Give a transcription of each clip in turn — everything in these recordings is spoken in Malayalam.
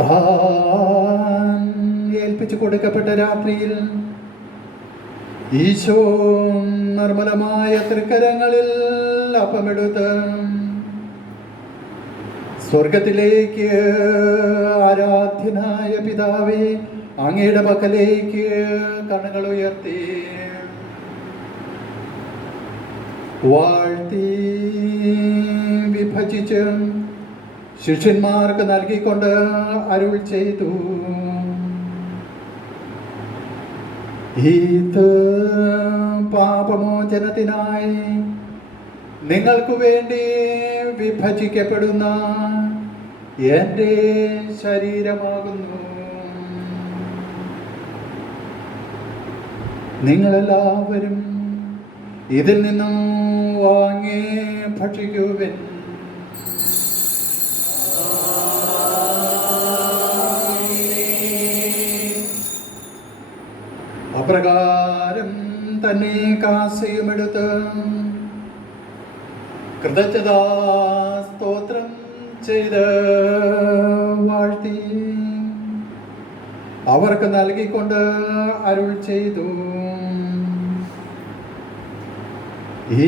താൻ ഏൽപ്പിച്ചു കൊടുക്കപ്പെട്ട രാത്രിയിൽ ഈശോ നിർമ്മലമായ തൃക്കരങ്ങളിൽ അപ്പമെടുത്ത് സ്വർഗത്തിലേക്ക് ആരാധ്യനായ പിതാവേ, അങ്ങയുടെ പക്കലേക്ക് കണ്ണുകൾ ഉയർത്തി വാഴ്ത്തി വിഭജിച്ച് ശിഷ്യന്മാർക്ക് നൽകിക്കൊണ്ട് അരുൾ ചെയ്തു, ഇത് പാപമോചനത്തിനായി നിങ്ങൾക്ക് വേണ്ടി വിഭജിക്കപ്പെടുന്ന എൻ്റെ ശരീരമാകുന്നു. നിങ്ങളെല്ലാവരും ഇതിൽ നിന്നും വാങ്ങി ഭക്ഷിക്കുവിൻ. അപ്രകാരം തന്നെ കാസയുമെടുത്ത് കൃതജ്ഞതാ സ്തോത്രം ചെയ്ത് വാഴ്ത്തി അവർക്ക് നൽകിക്കൊണ്ട് അരുൾ ചെയ്തു,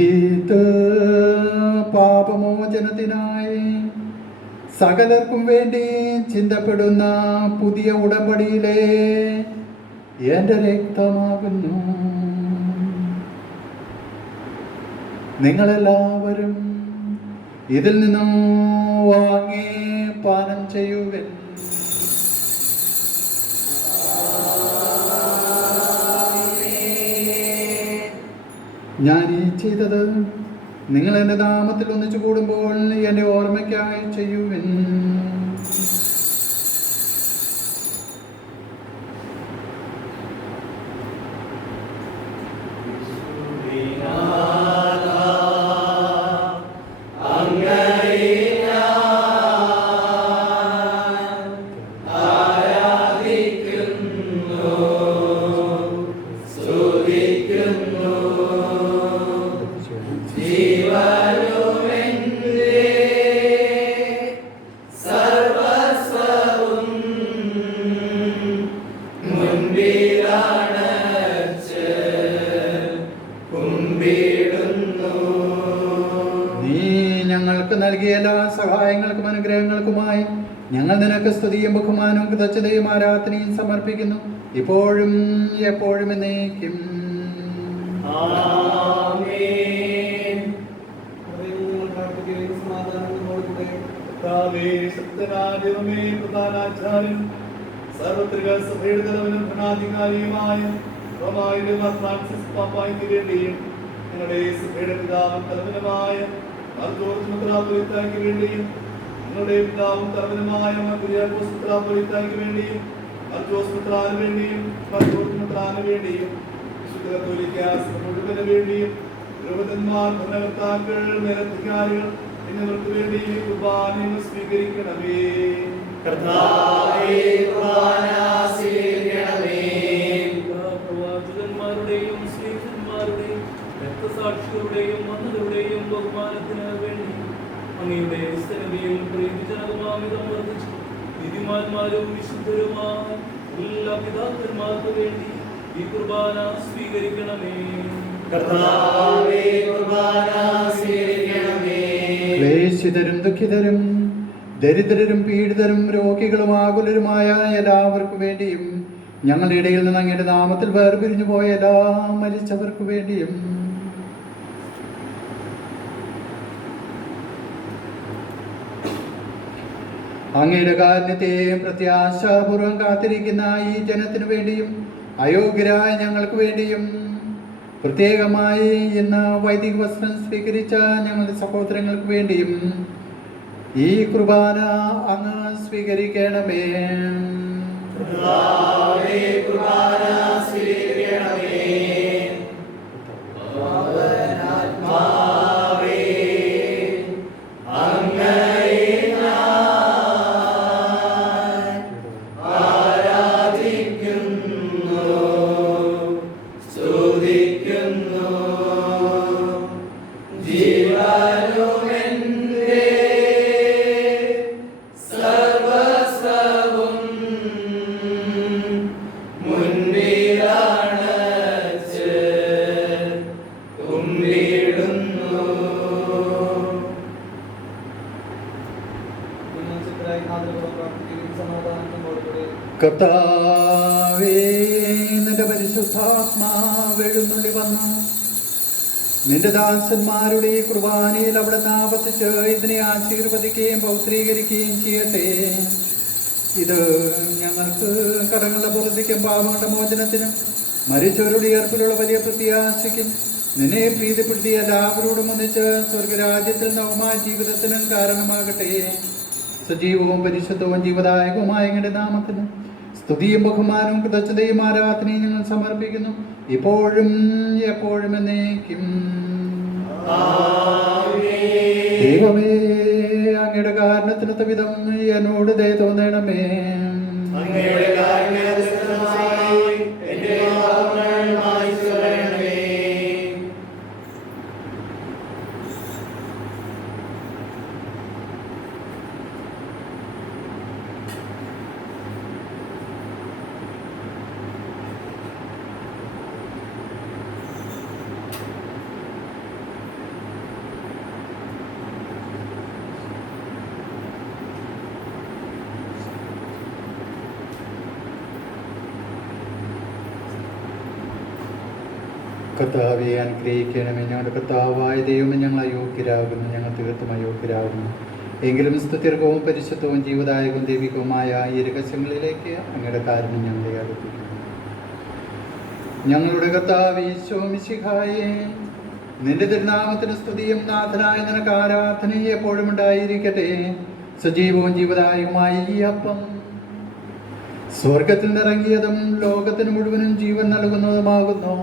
ഇത് പാപമോചനത്തിനായി സകലർക്കും വേണ്ടി ചിന്തപ്പെടുന്ന പുതിയ ഉടമ്പടിയിലെ എൻ്റെ രക്തമാകുന്നു. നിങ്ങളെല്ലാവരും ഇതിൽ നിന്നും വാങ്ങി പാനം ചെയ്യുവിൻ. ഞാൻ ഈ ചെയ്തത് നിങ്ങൾ എൻ്റെ നാമത്തിൽ ഒന്നിച്ചു കൂടുമ്പോൾ എൻ്റെ ഓർമ്മയ്ക്കായി ചെയ്യുവിൻ. നൽകിയ എല്ലാ സഹായങ്ങൾക്കും അനുഗ്രഹങ്ങൾക്കുമായി ഞങ്ങൾ നിനക്ക് സ്തുതിയും ബഹുമാനവും കൃതജ്ഞതയും ആരാധനയും സമർപ്പിക്കുന്നു, ഇപ്പോഴും എപ്പോഴും എന്നേക്കും. സാർവത്രിക സഭയുടെ തലവനും ഭരണാധികാരിയുമായ ഫ്രാൻസിസ് പാപ്പായ്ക്ക് വേണ്ടിയും നിങ്ങളുടെ സഭയുടെ പിതാവും തലവനുമായ മെത്രാപ്പൊലീത്തായ്ക്ക് വേണ്ടിയും നിങ്ങളുടെ പിതാവും തലവനുമായ കുര്യാക്കോസ് മെത്രാപ്പൊലീത്തായ്ക്ക് വേണ്ടിയും മർക്കോസ് മെത്രാന് വേണ്ടിയും മർക്കോസ് മെത്രാന് വേണ്ടിയും വിശുദ്ധ കത്തോലിക്ക സഭ മുഴുവന് വേണ്ടിയും പുരോഹിതന്മാർ, ഭരണകർത്താക്കൾ, മേലധികാരികൾ എന്നിവർക്ക് വേണ്ടി കുർബാനയും സ്വീകരിക്കണമേ. പ്രവാചകന്മാരുടെയും ശ്രീധന്മാരുടെയും രക്തസാക്ഷികളുടെയും മന്നരുടെയും ബഹുമാനത്തിന് വേണ്ടി അങ്ങയുടെ സന്നിധിയിൽ പ്രീതിജനകമാമിതം വർദ്ധിച്ചു നീതിമാന്മാരും വിശുദ്ധരുമായ എല്ലാ പിതാക്കന്മാർക്ക് വേണ്ടി ഈ കുർബാന സ്വീകരിക്കണമേ. ക്ലേശിതരും ദുഃഖിതരും ദരിദ്രരും പീഡിതരും രോഗികളും ആകുലരുമായ എല്ലാവർക്കു വേണ്ടിയും ഞങ്ങളുടെ ഇടയിൽ നിന്ന് അങ്ങയുടെ നാമത്തിൽ വേർപിരിഞ്ഞു പോയ എല്ലാ മരിച്ചവർക്കു വേണ്ടിയും അങ്ങയുടെ കാരുണ്യത്തെയും പ്രത്യാശാപൂർവം കാത്തിരിക്കുന്ന ഈ ജനത്തിനു വേണ്ടിയും അയോഗ്യരായ ഞങ്ങൾക്ക് വേണ്ടിയും പ്രത്യേകമായി ഇന്ന് വൈദിക വസ്ത്രം സ്വീകരിച്ച ഞങ്ങളുടെ സഹോദരങ്ങൾക്ക് വേണ്ടിയും ഈ കുർബാന അങ്ങ് സ്വീകരിക്കണമേ. സർവസ്വവും കർത്താവേ, നിന്റെ പരിശുദ്ധാത്മാവ് എഴുന്നള്ളി വന്നു നിന്റെ ദാസന്മാരുടെ ഈ കുർബാനയിൽ അവിടെ ആവർത്തിച്ച് ഇതിനെ ആശീർവദിക്കുകയും പൗത്രീകരിക്കുകയും ചെയ്യട്ടെ. ഇത് ഞങ്ങൾക്ക് കടങ്ങളുടെ പുറത്തേക്കും പാപങ്ങളുടെ മോചനത്തിനും മരിച്ചവരുടെ ഉയർപ്പിലുള്ള വലിയ പ്രത്യാശയ്ക്കും നിന്നെ പ്രീതിപ്പെടുത്തിയ എല്ലാവരോടും ഒന്നിച്ച് സ്വർഗരാജ്യത്തിൽ നവമായ ജീവിതത്തിനും കാരണമാകട്ടെ. സജീവവും പരിശുദ്ധവും ജീവദായകവുമായ ഞങ്ങളുടെ നാമത്തിന് സ്തുതിയും ബഹുമാനവും കൃതജ്ഞതയും ആരാധനയും ഞങ്ങൾ സമർപ്പിക്കുന്നു, ഇപ്പോഴും എപ്പോഴും എന്നേക്കും. ദൈവമേ, അങ്ങയുടെ കാരണത്തിനൊത്ത വിധം എന്നോട് ദയ തോന്നണമേ. കർത്താവെ, അനുഗ്രഹിക്കണമേ. ഞങ്ങളുടെ കർത്താവായ ദൈവമേ, ഞങ്ങൾ അയോഗ്യരാകുന്നു, ഞങ്ങൾ തീർത്തും അയോഗ്യരാകുന്നു. എങ്കിലും സ്തുത്യർഹവും പരിശുദ്ധവും ജീവദായകവും ദൈവികവുമായ ഈ രഹസ്യങ്ങളിലേക്ക് അങ്ങയുടെ കാരുണ്യം ഞങ്ങളെ അടുപ്പിക്കുന്നു. ഞങ്ങളുടെ കർത്താവേ ഈശോ മിശിഹായേ, നിന്റെ തിരുനാമത്തിന് സ്തുതിയും നാഥനായ നിനക്ക് ആരാധനയും എപ്പോഴും ഉണ്ടായിരിക്കട്ടെ. സജീവവും ജീവദായകമായ ഈ അപ്പം സ്വർഗത്തിൽ നിറങ്ങിയതും ലോകത്തിന് മുഴുവനും ജീവൻ നൽകുന്നതുമാകുന്നു.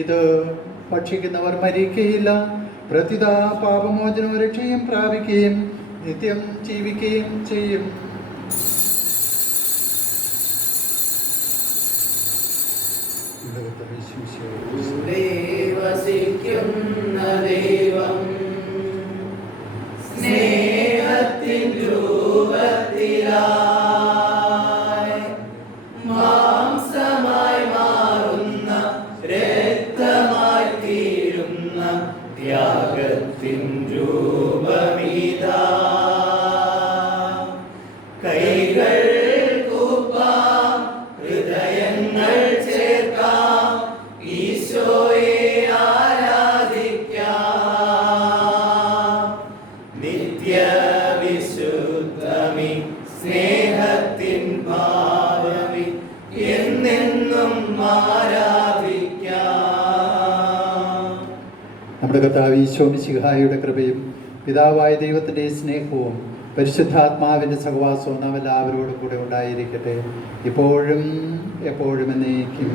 ഇത് ഭക്ഷിക്കുന്നവർ മരിക്കുകയില്ല, പ്രത്യുത പാപമോചനവും രക്ഷയും പ്രാപിക്കുകയും നിത്യം ജീവിക്കുകയും ചെയ്യും. ദൈവം സ്നേഹത്തിൻ രൂപത്തിലായി മാംസമായി മാറുന്ന രക്തമായി തീരുന്ന ത്യാഗത്തിൻ രൂപമിതാ. കൈകൾ കൂപ്പാം, ഹൃദയങ്ങൾ ചേർക്കാം, ഈശോയെ ആരാധിക്കാം. നിത്യവിശുദ്ധമി സ്നേഹത്തിൻ ഭാവമി എന്നെന്നും ആരാധിക്കാം. നമ്മുടെ കർത്താവ് ഈശോ മിശിഹായുടെ കൃപയും പിതാവായ ദൈവത്തിൻ്റെ സ്നേഹവും പരിശുദ്ധാത്മാവിൻ്റെ സഹവാസവും നാം എല്ലാവരോടും കൂടെ ഉണ്ടായിരിക്കട്ടെ, ഇപ്പോഴും എപ്പോഴും എന്നേക്കും.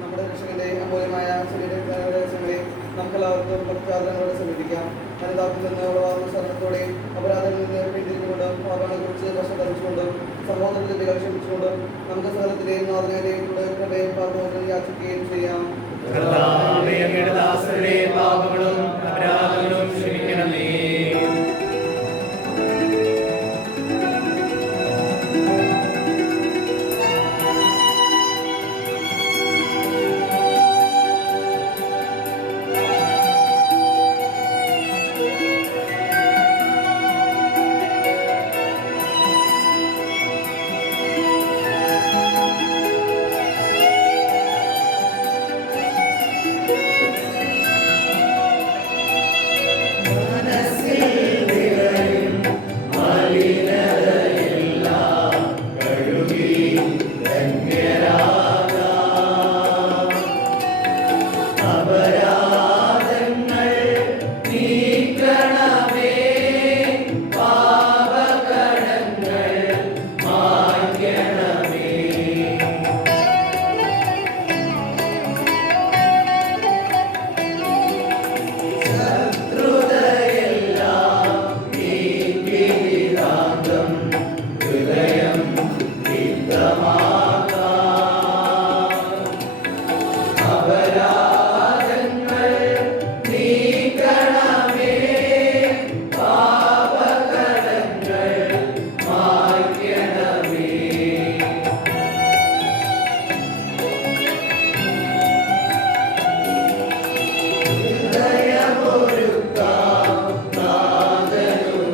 നമ്മുടെ രക്ഷകന്റെ അമൂല്യമായ ശരീരങ്ങളെ നമുക്കെല്ലാവർക്കും ഭക്താദരങ്ങളോടെ സമീപിക്കാം. അനുതാപത്തിൽ നിന്ന് ഉളവാകുന്ന ശരണത്തോടെയും അപരാധങ്ങളിൽ നിന്ന് പിന്തിരിഞ്ഞുകൊണ്ടും പാപങ്ങളെ കുറിച്ച് കഷ്ടതരിച്ചുകൊണ്ടും സഹോദരത്തിന്റെ ക്ഷമിച്ചുകൊണ്ടും നമുക്ക് സകലത്തിന്റെയും നാഥനെയും കൃപയും പാപമോചനം യാചിക്കുകയും ചെയ്യാം. പാപങ്ങളും അപരാധങ്ങളും ക്ഷമിക്കണമേ.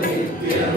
നിത്യം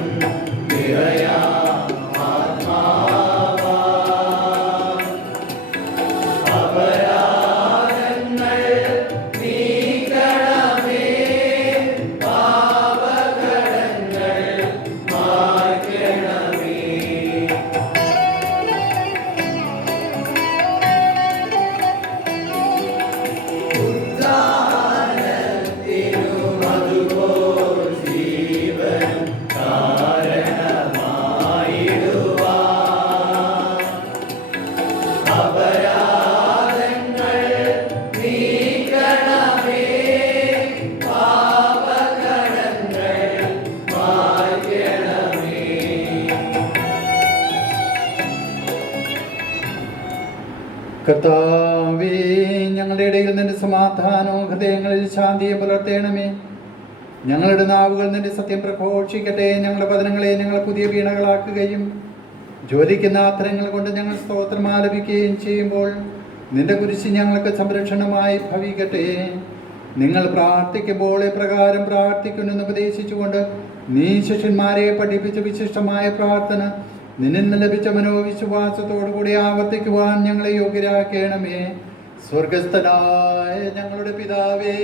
കർത്താവേ, ഞങ്ങളുടെ ഇടയിൽ നിന്റെ സമാധാനവും ഹൃദയങ്ങളിൽ ശാന്തിയെ പുലർത്തേണമേ. ഞങ്ങളുടെ നാവുകൾ നിന്റെ സത്യം പ്രഘോഷിക്കട്ടെ. ഞങ്ങളുടെ വചനങ്ങളെ ഞങ്ങൾ പുതിയ വീണകളാക്കുകയും ജ്വലിക്കുന്ന അത്തരങ്ങൾ കൊണ്ട് ഞങ്ങൾ സ്തോത്രം ആലപിക്കുകയും ചെയ്യുമ്പോൾ നിന്റെ കുരിശ് ഞങ്ങൾക്ക് സംരക്ഷണമായി ഭവിക്കട്ടെ. നിങ്ങൾ പ്രാർത്ഥിക്കുമ്പോൾ പ്രകാരം പ്രാർത്ഥിക്കുന്നെന്ന് ഉപദേശിച്ചുകൊണ്ട് നീ ശിഷ്യന്മാരെ പഠിപ്പിച്ച വിശിഷ്ടമായ പ്രാർത്ഥന നിന്നിൽ നിന്ന് ലഭിച്ച മനോവിശ്വാസത്തോടുകൂടി ആവർത്തിക്കുവാൻ ഞങ്ങളെ യോഗ്യരാക്കണമേ. സ്വർഗസ്ഥനായ ഞങ്ങളുടെ പിതാവേ,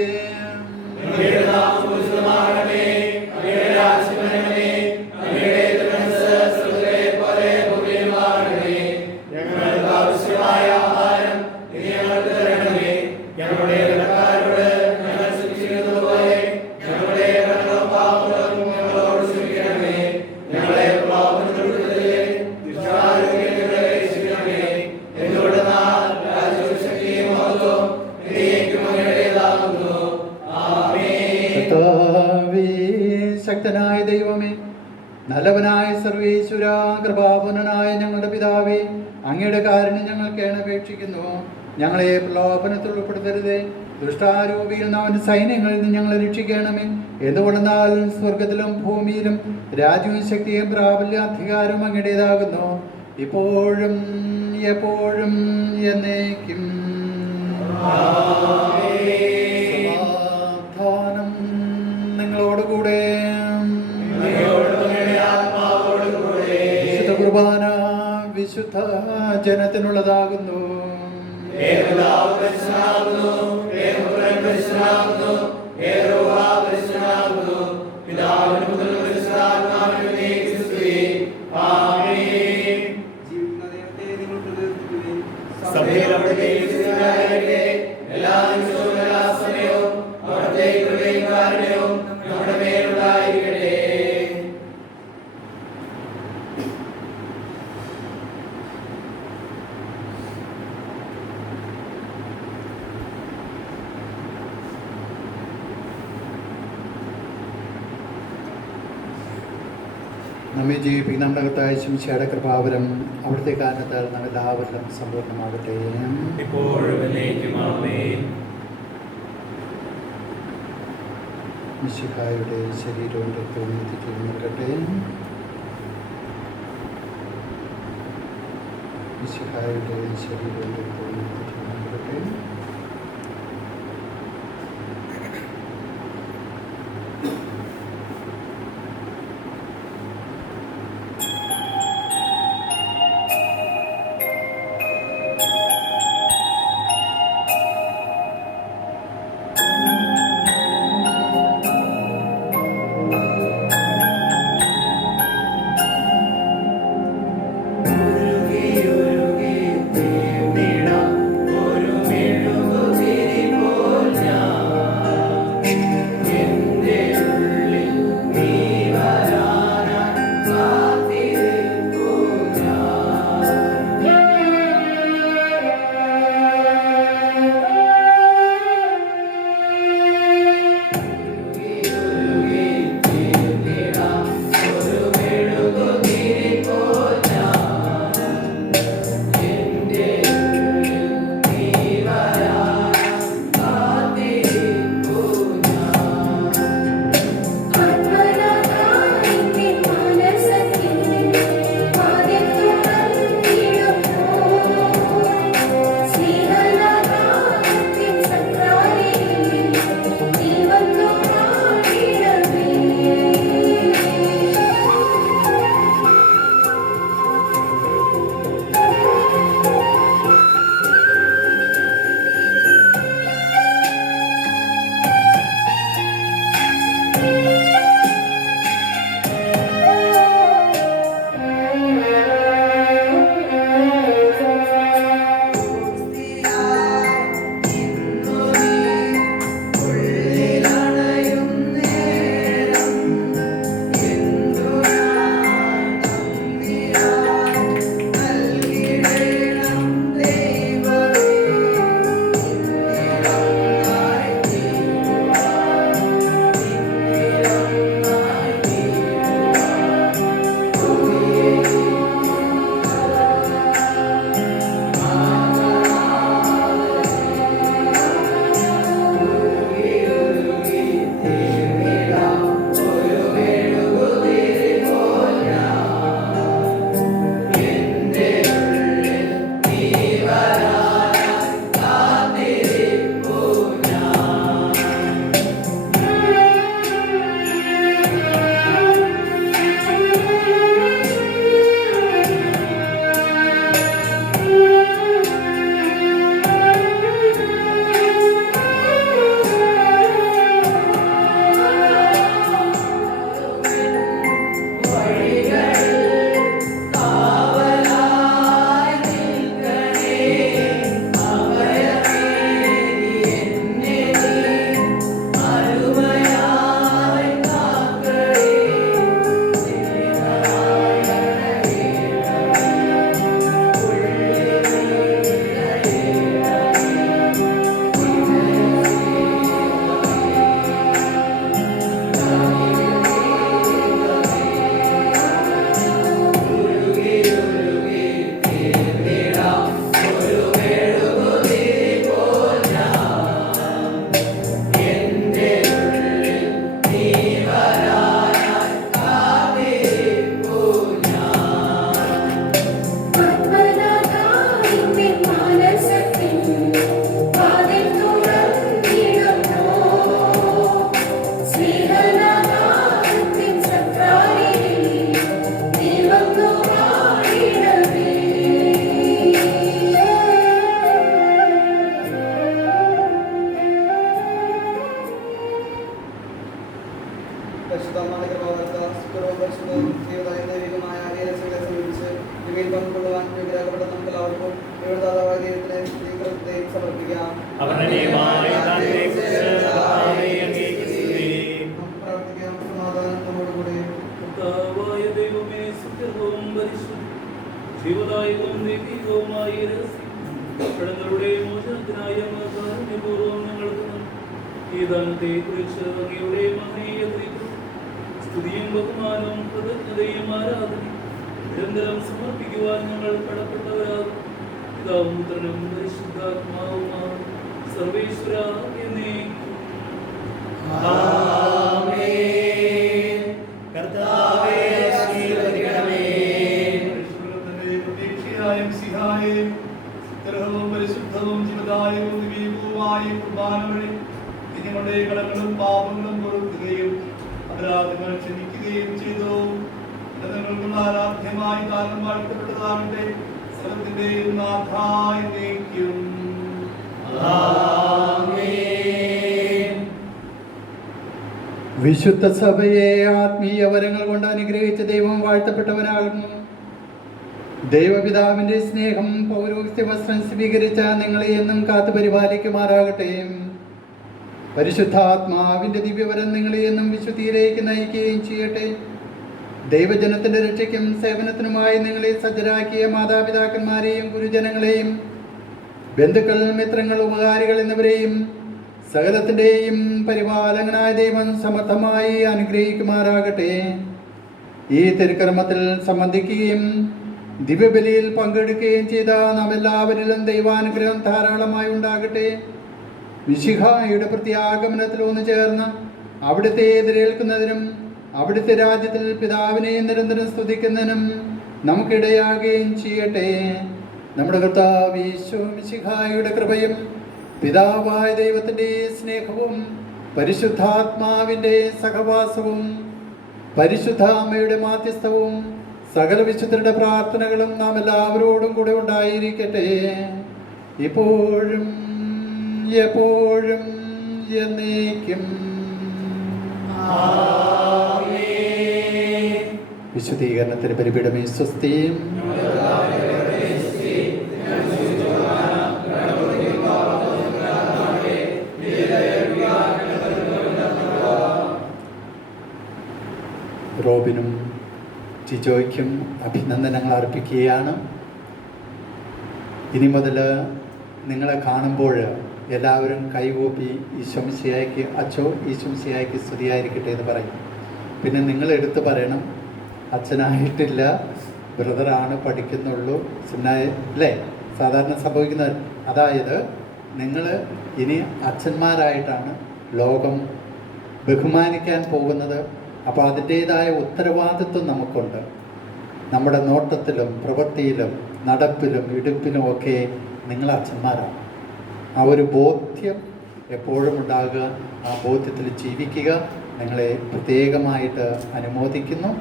ശക്തനായ ദൈവമേ, നല്ലവനായ സർവേശ്വര, കൃപാപൂർണനായ ഞങ്ങളുടെ പിതാവേ, അങ്ങയുടെ കാരുണ്യം ഞങ്ങൾ കേണപേക്ഷിക്കുന്നു. ഞങ്ങളെ പ്രലോഭനത്തിൽ ഉൾപ്പെടുത്തരുതേ, ദുഷ്ടാരൂപിയിൽ നിന്ന് അവൻ്റെ സൈന്യങ്ങളിൽ നിന്ന് ഞങ്ങളെ രക്ഷിക്കണമേ. എന്തുകൊണ്ടെന്നാൽ സ്വർഗത്തിലും ഭൂമിയിലും രാജ്യവും ശക്തിയും പ്രാബല്യ അധികാരവും അങ്ങയുടേതാകുന്നു, ഇപ്പോഴും എപ്പോഴും എന്നേക്കും. സമാധാനം നിങ്ങളോടുകൂടെ. വിശുദ്ധ കുർബാന വിശുദ്ധ ജനത്തിനുള്ളതാകുന്നു. എല്ലാ നിമിഷവും എല്ലാ സമയവും അവിടുത്തെ കൃപയും കാരുണ്യവും നമ്മുടെ മേലുണ്ടായിരിക്കട്ടെ. നമ്മെ ജീവിപ്പിക്കുന്ന നമ്മുടെ കർത്താവായ ശിമിശിഹായുടെ കൃപാവരം അവിടുത്തെ കാരണത്താൽ നാം എല്ലാവരിലും സമ്പൂർണ്ണമാകട്ടെ. മിശിഹായുടെ ശരീരവും രക്തവും നീതിക്കും നൽകട്ടെ. മിശിഹായുടെ ശരീരവും രക്തവും നീതിക്കും നൽകട്ടെ. ഒരു ബലിയിൽ പങ്കുകൊള്ളുവാൻ യോഗ്യരാക്കപ്പെട്ട നമുക്ക് എല്ലാവർക്കും ഇവിടെ ദാതാവായ ദൈവത്തിന് സ്തുതിയും സമർപ്പിക്കാം. പ്രാർത്ഥിക്കാം. സമാധാനം നമ്മോടുകൂടി. കർത്താവായ ദൈവമേ, സത്യവും പരിശുദ്ധവും ജീവദായകവും ദൈവികവുമായ ഈ രഹസ്യം കടങ്ങളുടെ മോചനത്തിനായി അങ്ങ് കാരുണ്യപൂർവ്വം ഞങ്ങൾക്ക് നൽകി. ഈ ദാനത്തെ കുറിച്ച് അങ്ങയുടെ മഹനീയ ദൈവം സ്തുതിയും ബഹുമാനവും കൃതജ്ഞതയും ആരാധനയും നിരന്തരം സമർപ്പിക്കുവാൻ ഞങ്ങൾ കടപ്പെട്ടവരാകും. പിതാവും പുത്രനും പരിശുദ്ധാത്മാവുമായ സർവേശ്വര എന്നേക്കും. പരിശുദ്ധവും ജീവദായകവും ദിവ്യവുമായ കുർബാന വഴി നിങ്ങളുടെ കടങ്ങളും പാപങ്ങളും പൊറുക്കുകയും അപരാധങ്ങൾ ക്ഷമിക്കുകയും ചെയ്തു. നിങ്ങൾക്കുള്ള ആരാധ്യമായി കാലം വാഴ്ത്തപ്പെട്ടതാകട്ടെ. സർവ്വത്തിന്റെയും നാഥായ എന്നേക്കും. വിശുദ്ധ സഭയെ ആത്മീയ വരങ്ങൾ കൊണ്ട് അനുഗ്രഹിച്ച ദൈവം വാഴ്ത്തപ്പെട്ടവനാകുന്നു. ദൈവപിതാവിന്റെ സ്നേഹം പൗരോഹിത്യ വസ്ത്രം സ്വീകരിച്ച നിങ്ങളെ എന്നും കാത്തു പരിപാലിക്കുമാറാകട്ടെ. പരിശുദ്ധാത്മാവിന്റെ ദിവ്യവരം നിങ്ങളെ എന്നും വിശുദ്ധിയിലേക്ക് നയിക്കുകയും ചെയ്യട്ടെ. ദൈവജനത്തിന്റെ രക്ഷയ്ക്കും സേവനത്തിനുമായി നിങ്ങളെ സജ്ജരാക്കിയ മാതാപിതാക്കന്മാരെയും ഗുരുജനങ്ങളെയും ബന്ധുക്കൾ, മിത്രങ്ങൾ, ഉപകാരികൾ എന്നിവരെയും സകലത്തിൻ്റെയും പരിപാലകനായ ദൈവം സമർത്ഥമായി അനുഗ്രഹിക്കുമാറാകട്ടെ. ഈ തിരുക്കർമ്മത്തിൽ സംബന്ധിക്കുകയും ദിവ്യബലിയിൽ പങ്കെടുക്കുകയും ചെയ്ത നാം എല്ലാവരിലും ദൈവാനുഗ്രഹം ധാരാളമായി ഉണ്ടാകട്ടെ. മിശിഹായുടെ പ്രത്യാഗമനത്തിൽ ഒന്ന് ചേർന്ന് അവിടുത്തെ എതിരേൽക്കുന്നതിനും അവിടുത്തെ രാജ്യത്തിൽ പിതാവിനെ നിരന്തരം സ്തുതിക്കുന്നതിനും നമുക്കിടയാകുകയും ചെയ്യട്ടെ. നമ്മുടെ കർത്താവ് യേശു മിശിഹായുടെ കൃപയും പിതാവായ ദൈവത്തിൻ്റെ സ്നേഹവും പരിശുദ്ധാത്മാവിൻ്റെ സഹവാസവും പരിശുദ്ധ അമ്മയുടെ മാധ്യസ്ഥവും സകല വിശുദ്ധരുടെ പ്രാർത്ഥനകളും നാം എല്ലാവരോടും കൂടെ ഉണ്ടായിരിക്കട്ടെ, ഇപ്പോഴും എപ്പോഴും എന്നേക്കും. വിശുദ്ധീകരണത്തിന് പരിപീഠമേ സ്വസ്തിയും. റോബിനും ജിജോയ്ക്കും അഭിനന്ദനങ്ങൾ അർപ്പിക്കുകയാണ്. ഇനി മുതൽ നിങ്ങളെ കാണുമ്പോൾ എല്ലാവരും കൈകൂപ്പി ഈശോമിശിഹായ്ക്ക് അച്ചോ ഈശോമിശിഹായ്ക്ക് സ്തുതിയായിരിക്കട്ടെ എന്ന് പറയും. പിന്നെ നിങ്ങൾ എടുത്ത് പറയണം, അച്ഛനായിട്ടില്ല, ബ്രദറാണ്, പഠിക്കുന്നുള്ളൂ, അല്ലേ സാധാരണ സംഭവിക്കുന്നത്. അതായത് നിങ്ങൾ ഇനി അച്ഛന്മാരായിട്ടാണ് ലോകം ബഹുമാനിക്കാൻ പോകുന്നത്. അപ്പോൾ അതിൻ്റേതായ ഉത്തരവാദിത്വം നമുക്കുണ്ട്. നമ്മുടെ നോട്ടത്തിലും പ്രവൃത്തിയിലും നടപ്പിലും ഇടുപ്പിലും ഒക്കെ നിങ്ങൾ അച്ഛന്മാരാണ്. ആ ഒരു ബോധ്യം എപ്പോഴും ഉണ്ടാകുക, ആ ബോധ്യത്തിൽ ജീവിക്കുക. നിങ്ങളെ പ്രത്യേകമായിട്ട് അനുമോദിക്കുന്നു.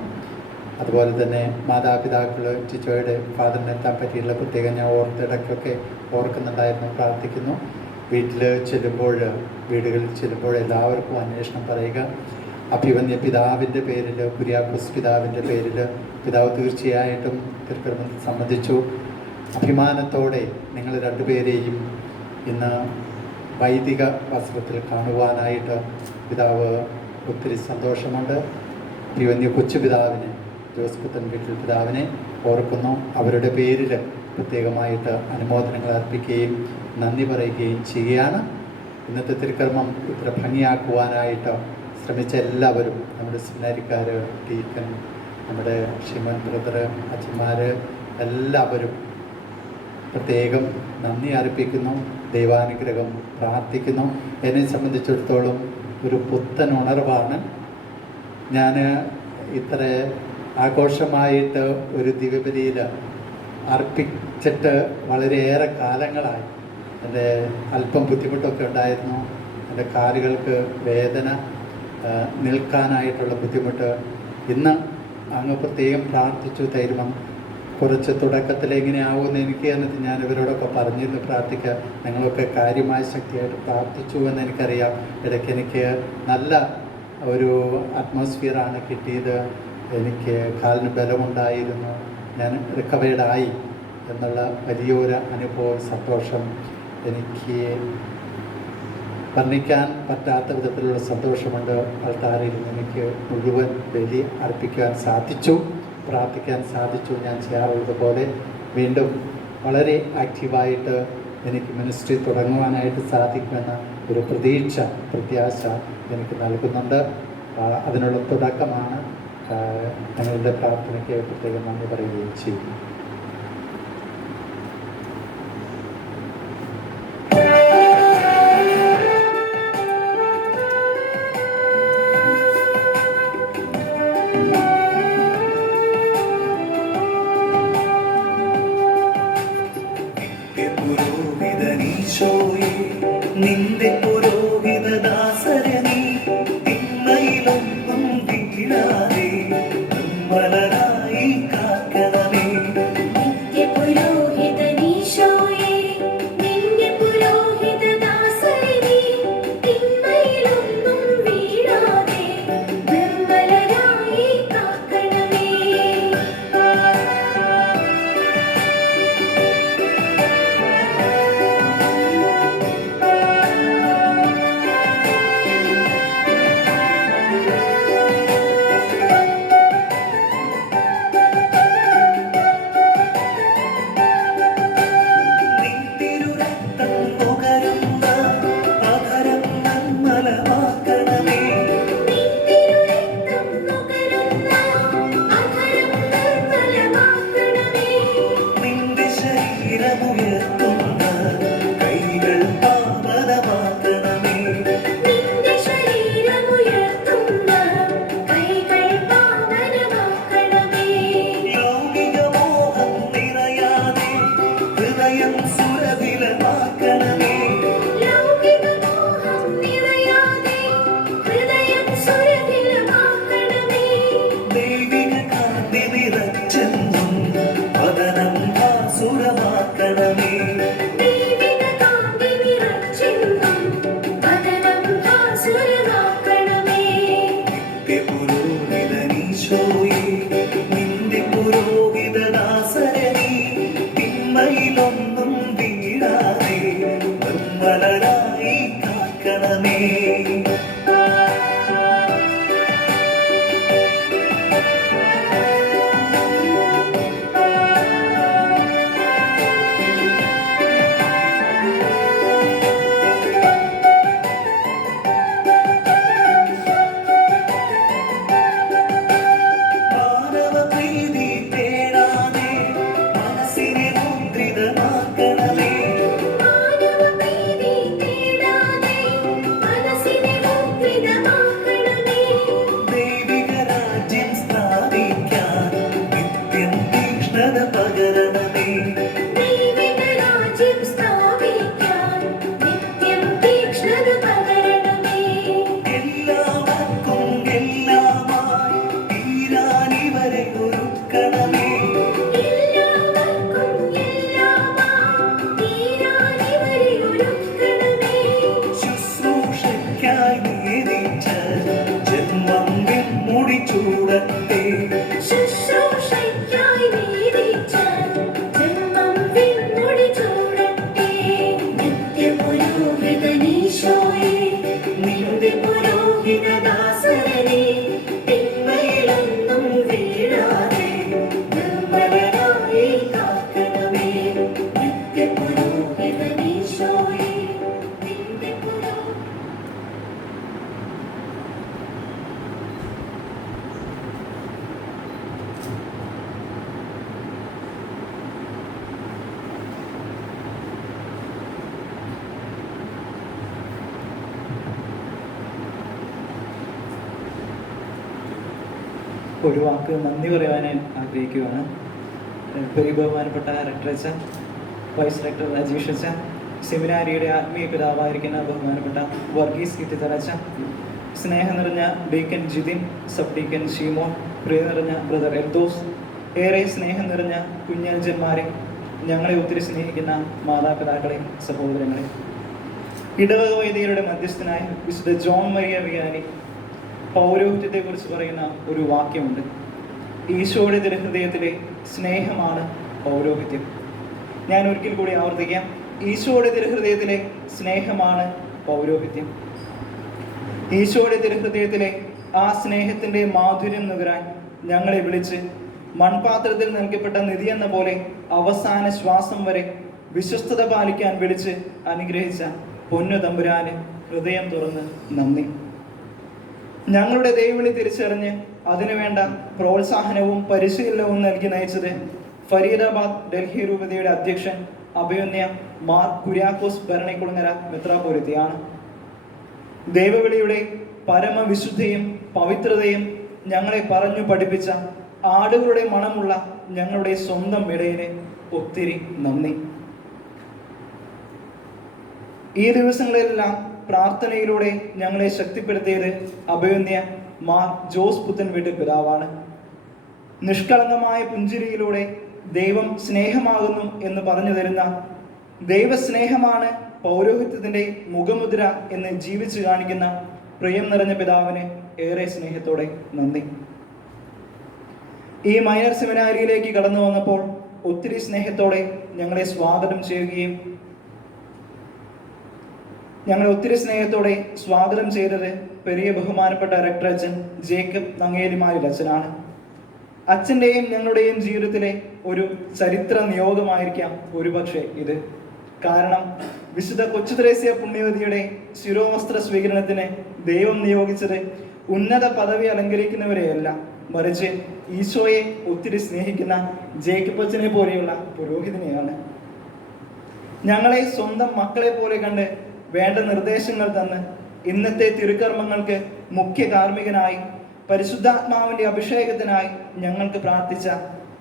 അതുപോലെ തന്നെ മാതാപിതാക്കൾ ചിച്ചോയുടെ ഫാദറിനെത്താൻ പറ്റിയുള്ള പ്രത്യേകം ഞാൻ ഇടയ്ക്കൊക്കെ ഓർക്കുന്നുണ്ടായിരുന്നു, പ്രാർത്ഥിക്കുന്നു. വീടുകളിൽ ചെല്ലുമ്പോൾ എല്ലാവർക്കും അന്വേഷണം പറയുക. അഭിവന്യ പിതാവിൻ്റെ പേരിൽ, കുര്യാക്കോസ് പിതാവിൻ്റെ പേരിൽ പിതാവ് തീർച്ചയായിട്ടും തിരുക്കർമ്മത്തിൽ സംബന്ധിച്ചു. അഭിമാനത്തോടെ നിങ്ങൾ രണ്ടുപേരെയും ഇന്ന് വൈദിക വസ്ത്രത്തിൽ കാണുവാനായിട്ട് പിതാവ് ഒത്തിരി സന്തോഷമുണ്ട്. അഭിവന്യ കൊച്ചു പിതാവിനെ, ജോസ് പുത്തൻ വീട്ടിൽ പിതാവിനെ ഓർക്കുന്നു. അവരുടെ പേരിൽ പ്രത്യേകമായിട്ട് അനുമോദനങ്ങൾ അർപ്പിക്കുകയും നന്ദി പറയുകയും ചെയ്യുകയാണ്. ഇന്നത്തെ തിരുക്കർമ്മം ഇത്ര ഭംഗിയാക്കുവാനായിട്ട് ശ്രമിച്ച എല്ലാവരും, നമ്മുടെ സെമിനാരിക്കാർ, ടീക്കൻ, നമ്മുടെ ഷിമൻ ബ്രദർ, അച്ഛന്മാർ, എല്ലാവരും പ്രത്യേകം നന്ദി അർപ്പിക്കുന്നു. ദൈവാനുഗ്രഹം പ്രാർത്ഥിക്കുന്നു. എന്നെ സംബന്ധിച്ചിടത്തോളം ഒരു പുത്തൻ ഉണർവാണ്. ഞാൻ ഇത്ര ആഘോഷമായിട്ട് ഒരു ദിവ്യബലിയിൽ അർപ്പിച്ചിട്ട് വളരെയേറെ കാലങ്ങളായി. എൻ്റെ അല്പം ബുദ്ധിമുട്ടൊക്കെ ഉണ്ടായിരുന്നു. എൻ്റെ കാലുകൾക്ക് വേദന, നിൽക്കാനായിട്ടുള്ള ബുദ്ധിമുട്ട്. ഇന്ന് അങ്ങ് പ്രത്യേകം പ്രാർത്ഥിച്ചു തരുമം. കുറച്ച് തുടക്കത്തിൽ എങ്ങനെയാവുമെന്ന് എനിക്ക് എന്നിട്ട് ഞാൻ ഇവരോടൊക്കെ പറഞ്ഞിരുന്നു പ്രാർത്ഥിക്കുക. നിങ്ങളൊക്കെ കാര്യമായ ശക്തിയായിട്ട് പ്രാർത്ഥിച്ചു എന്ന് എനിക്കറിയാം. ഇടയ്ക്ക് എനിക്ക് നല്ല ഒരു അറ്റ്മോസ്ഫിയറാണ് കിട്ടിയത്. എനിക്ക് കാലിന് ബലമുണ്ടായിരുന്നു. ഞാൻ റിക്കവേർഡായി എന്നുള്ള വലിയൊരു അനുഭവം, സന്തോഷം എനിക്ക് വർണ്ണിക്കാൻ പറ്റാത്ത വിധത്തിലുള്ള സന്തോഷമുണ്ട്. ആൾക്കാരിൽ എനിക്ക് മുഴുവൻ ബലി അർപ്പിക്കാൻ സാധിച്ചു, പ്രാർത്ഥിക്കാൻ സാധിച്ചു. ഞാൻ ചെയ്യാറുള്ളത് പോലെ വീണ്ടും വളരെ ആക്റ്റീവായിട്ട് എനിക്ക് മിനിസ്ട്രി തുടങ്ങുവാനായിട്ട് സാധിക്കുമെന്ന ഒരു പ്രത്യാശ എനിക്ക് നൽകുന്നുണ്ട്. അതിനുള്ള തുടക്കമാണ്. ഞങ്ങളുടെ പ്രാർത്ഥനയ്ക്ക് പ്രത്യേകം നന്ദി പറയുകയും ചെയ്യും. നിന്റെ പുരോഹിത ദാസരനീ തിന്മയിലൊന്നും വീഴാതെ മലരായി കാക്കണമേ. നിന്റെ പുരോഹിതനീശോയേ, നിന്റെ പുരോഹിത ദാസരനീ തിന്മയിലൊന്നും വീഴാതെ നിർമ്മലരായി കാക്കണമേ. നിന്റെ പുരോഹിത ദാസരനീ തിന്മയിലൊന്നും വീഴാതെ നിർമ്മലരായി കാക്കണമേ. ഒരു വാക്ക് നന്ദി പറയാൻ ആഗ്രഹിക്കുകയാണ്. ബഹുമാനപ്പെട്ട റെക്ടർ അച്ഛൻ, വൈസ് റെക്ടർ രാജേഷ് അച്ഛൻ, സെമിനാരിയുടെ ആത്മീയ പിതാവായിരിക്കുന്ന ബഹുമാനപ്പെട്ട വർഗീസ് കിറ്റിത്തറ അച്ഛൻ, സ്നേഹം നിറഞ്ഞ deacon Jithin, sub deacon Sheemon, പ്രിയ നിറഞ്ഞ ബ്രദർ എൽദോസ്, ഏറെ സ്നേഹം നിറഞ്ഞ കുഞ്ഞഞ്ചന്മാരെ, ഞങ്ങളെ ഒത്തിരി സ്നേഹിക്കുന്ന മാതാപിതാക്കളെ, സഹോദരങ്ങളെ, ഇടവക വൈദികരുടെ മധ്യസ്ഥനായ വിശുദ്ധ ജോൺ മരിയ വികാരി പൗരോഹിത്യത്തെക്കുറിച്ച് പറയുന്ന ഒരു വാക്യമുണ്ട്. ഈശോയുടെ തിരുഹൃദയത്തിലെ സ്നേഹമാണ് പൗരോഹിത്യം. ഞാൻ ഒരിക്കൽ കൂടി ആവർത്തിക്കാം, ഈശോയുടെ തിരുഹൃദയത്തിലെ സ്നേഹമാണ് പൗരോഹിത്യം. ഈശോയുടെ തിരുഹൃദയത്തിലെ ആ സ്നേഹത്തിൻ്റെ മാധുര്യം നുകരാൻ ഞങ്ങളെ വിളിച്ച് മൺപാത്രത്തിൽ നൽകപ്പെട്ട നിധി എന്ന പോലെ അവസാന ശ്വാസം വരെ വിശ്വസ്തത പാലിക്കാൻ വിളിച്ച് അനുഗ്രഹിച്ച പൊന്നു തമ്പുരാന് ഹൃദയം തുറന്ന് നന്ദി. ഞങ്ങളുടെ ദൈവവിളി തിരിച്ചറിഞ്ഞ് അതിനുവേണ്ട പ്രോത്സാഹനവും പരിശീലനവും നൽകി നയിച്ചത് ഫരീദാബാദ് ഡൽഹി രൂപതയുടെ അധ്യക്ഷൻ അഭിമന്യ മാർ കുര്യാക്കോസ് ഭരണിക്കുളങ്ങര മെത്രാപ്പൊലീത്തയാണ്. ദൈവവിളിയുടെ പരമവിശുദ്ധിയും പവിത്രതയും ഞങ്ങളെ പറഞ്ഞു പഠിപ്പിച്ച ആടുകളുടെ മണമുള്ള ഞങ്ങളുടെ സ്വന്തം ഇടയന് ഒത്തിരി നന്ദി. ഈ ദിവസങ്ങളിലെല്ലാം പ്രാർത്ഥനയിലൂടെ ഞങ്ങളെ ശക്തിപ്പെടുത്തിയത് അഭിമന്യ മാർ ജോസ് പുത്തൻ വീട്ടിൽ പിതാവാണ്. നിഷ്കളങ്കമായ പുഞ്ചിരിയിലൂടെ ദൈവം സ്നേഹമാകുന്നു എന്ന് പറഞ്ഞു തരുന്ന ദൈവസ്നേഹമാണ് പൗരോഹിത്യത്തിൻ്റെ മുഖമുദ്ര എന്ന് ജീവിച്ചു കാണിക്കുന്ന പ്രിയം നിറഞ്ഞ പിതാവിന് ഏറെ സ്നേഹത്തോടെ നന്ദി. ഈ മൈനർ സെമിനാരിയിലേക്ക് കടന്നു വന്നപ്പോൾ ഒത്തിരി സ്നേഹത്തോടെ ഞങ്ങളെ സ്വാഗതം ചെയ്യുകയും സ്വാഗതം ചെയ്തത് പെരിയ ബഹുമാനപ്പെട്ട റെക്ടർ അച്ഛൻ ജേക്കബ് നങ്ങേലിമാരിൽ അച്ഛനാണ്. അച്ഛൻ്റെയും ഞങ്ങളുടെയും ജീവിതത്തിലെ ഒരു ചരിത്ര നിയോഗമായിരിക്കാം ഒരുപക്ഷെ ഇത്. കാരണം വിശുദ്ധ കൊച്ചു ത്രേസ്യ പുണ്യവതിയുടെ ശിരോവസ്ത്ര സ്വീകരണത്തിന് ദൈവം നിയോഗിച്ചത് ഉന്നത പദവി അലങ്കരിക്കുന്നവരെയല്ല, മറിച്ച് ഈശോയെ ഒത്തിരി സ്നേഹിക്കുന്ന ജേക്കബ് അച്ഛനെ പോലെയുള്ള പുരോഹിതനെയാണ്. ഞങ്ങളെ സ്വന്തം മക്കളെ പോലെ കണ്ട് വേണ്ട നിർദ്ദേശങ്ങൾ തന്ന് ഇന്നത്തെ തിരുക്കർമ്മങ്ങൾക്ക് മുഖ്യ കാർമ്മികനായി പരിശുദ്ധാത്മാവിൻ്റെ അഭിഷേകത്തിനായി ഞങ്ങൾക്ക് പ്രാർത്ഥിച്ച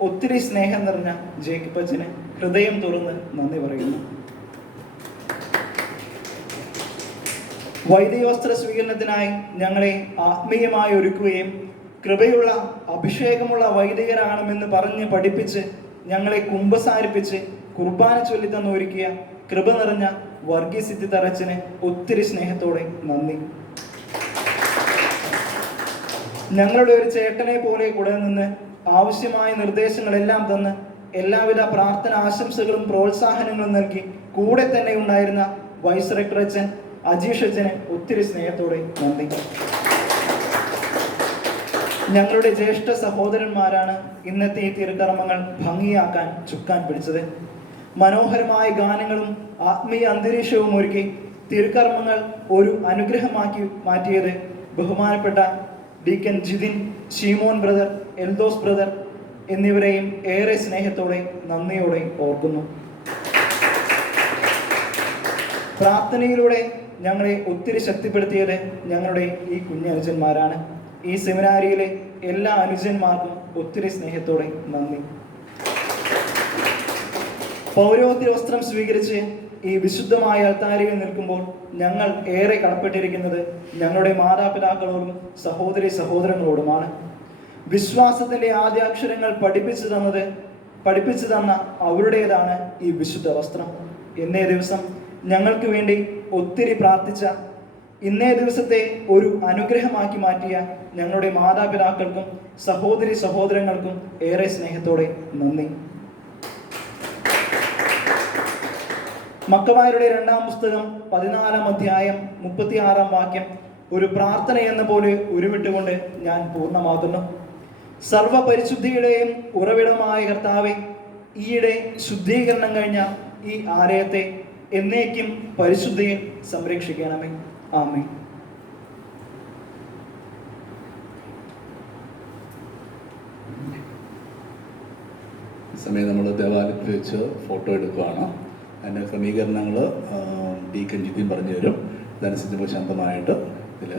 ഒത്തിരി സ്നേഹം നിറഞ്ഞ ജേക്കബ് അച്ഛന് ഹൃദയം തുറന്ന് നന്ദി പറയുന്നു. വൈദികവസ്ത്ര സ്വീകരണത്തിനായി ഞങ്ങളെ ആത്മീയമായി ഒരുക്കുകയും കൃപയുള്ള അഭിഷേകമുള്ള വൈദികരാണെന്ന് പറഞ്ഞ് പഠിപ്പിച്ച് ഞങ്ങളെ കുമ്പസാരിപ്പിച്ച് കുർബാന ചൊല്ലിത്തന്ന് ഒരുക്കിയ കൃപ നിറഞ്ഞ വർഗീസ് ഇത്തിത്തറച്ചന് ഒത്തിരി സ്നേഹത്തോടെ നന്ദി. ഞങ്ങളുടെ ഒരു ചേട്ടനെ പോലെ കൂടെ നിന്ന് ആവശ്യമായ നിർദ്ദേശങ്ങളെല്ലാം തന്ന് എല്ലാവിധ പ്രാർത്ഥന ആശംസകളും പ്രോത്സാഹനങ്ങളും നൽകി കൂടെ തന്നെ ഉണ്ടായിരുന്ന വൈസ് റെക്ടർ അച്ഛൻ അജീഷ് അച്ഛന് ഒത്തിരി സ്നേഹത്തോടെ നന്ദി. ഞങ്ങളുടെ ജ്യേഷ്ഠ സഹോദരന്മാരാണ് ഇന്നത്തെ ഈ തിരുക്കർമ്മങ്ങൾ ഭംഗിയാക്കാൻ ചുക്കാൻ പിടിച്ചത്. മനോഹരമായ ഗാനങ്ങളും ആത്മീയ അന്തരീക്ഷവും ഒരുക്കി തിരുക്കർമ്മങ്ങൾ ഒരു അനുഗ്രഹമാക്കി മാറ്റിയത് ബഹുമാനപ്പെട്ട deacon Jithin, Shimon brother, Eldhose brother എന്നിവരെയും ഏറെ സ്നേഹത്തോടെ നന്ദിയോടെ ഓർക്കുന്നു. പ്രാർത്ഥനയിലൂടെ ഞങ്ങളെ ഒത്തിരി ശക്തിപ്പെടുത്തിയത് ഞങ്ങളുടെ ഈ കുഞ്ഞനുജന്മാരാണ്. ഈ സെമിനാരിയിലെ എല്ലാ അനുജന്മാർക്കും ഒത്തിരി സ്നേഹത്തോടെ നന്ദി. പൗരോഹിത്യ വസ്ത്രം സ്വീകരിച്ച് ഈ വിശുദ്ധമായ അൾത്താരയിൽ നിൽക്കുമ്പോൾ ഞങ്ങൾ ഏറെ കടപ്പെട്ടിരിക്കുന്നത് ഞങ്ങളുടെ മാതാപിതാക്കളോടും സഹോദരങ്ങളോടുമാണ്. വിശ്വാസത്തിൻ്റെ ആദ്യാക്ഷരങ്ങൾ പഠിപ്പിച്ചു തന്ന അവരുടേതാണ് ഈ വിശുദ്ധ വസ്ത്രം. ഇന്നേ ദിവസം ഞങ്ങൾക്ക് വേണ്ടി ഒത്തിരി പ്രാർത്ഥിച്ച, ഇന്നേ ദിവസത്തെ ഒരു അനുഗ്രഹമാക്കി മാറ്റിയ ഞങ്ങളുടെ മാതാപിതാക്കൾക്കും സഹോദരങ്ങൾക്കും ഏറെ സ്നേഹത്തോടെ നന്ദി. മക്കവായരുടെ 2-ാം പുസ്തകം 14-ാം അധ്യായം 36-ാം വാക്യം ഒരു പ്രാർത്ഥന എന്ന പോലെ ഉരുവിട്ടുകൊണ്ട് ഞാൻ പൂർണ്ണമാകുന്നു. സർവപരിശുദ്ധിയുടെയും ഉറവിടമായ കർത്താവെ, ഈയിടെ ശുദ്ധീകരണം കഴിഞ്ഞ ഈ ആലയത്തെ എന്നേക്കും പരിശുദ്ധിയിൽ സംരക്ഷിക്കണമേ. ആമേൻ. സമയം നമ്മൾ ദേവാലയത്തിൽ വെച്ച് ഫോട്ടോ എടുക്കുകയാണ്. അതിൻ്റെ ക്രമീകരണങ്ങൾ ഡീക്കൻ ജിതിൻ പറഞ്ഞു തരും. അതനുസരിച്ച് ശാന്തമായിട്ട് ഇതിൽ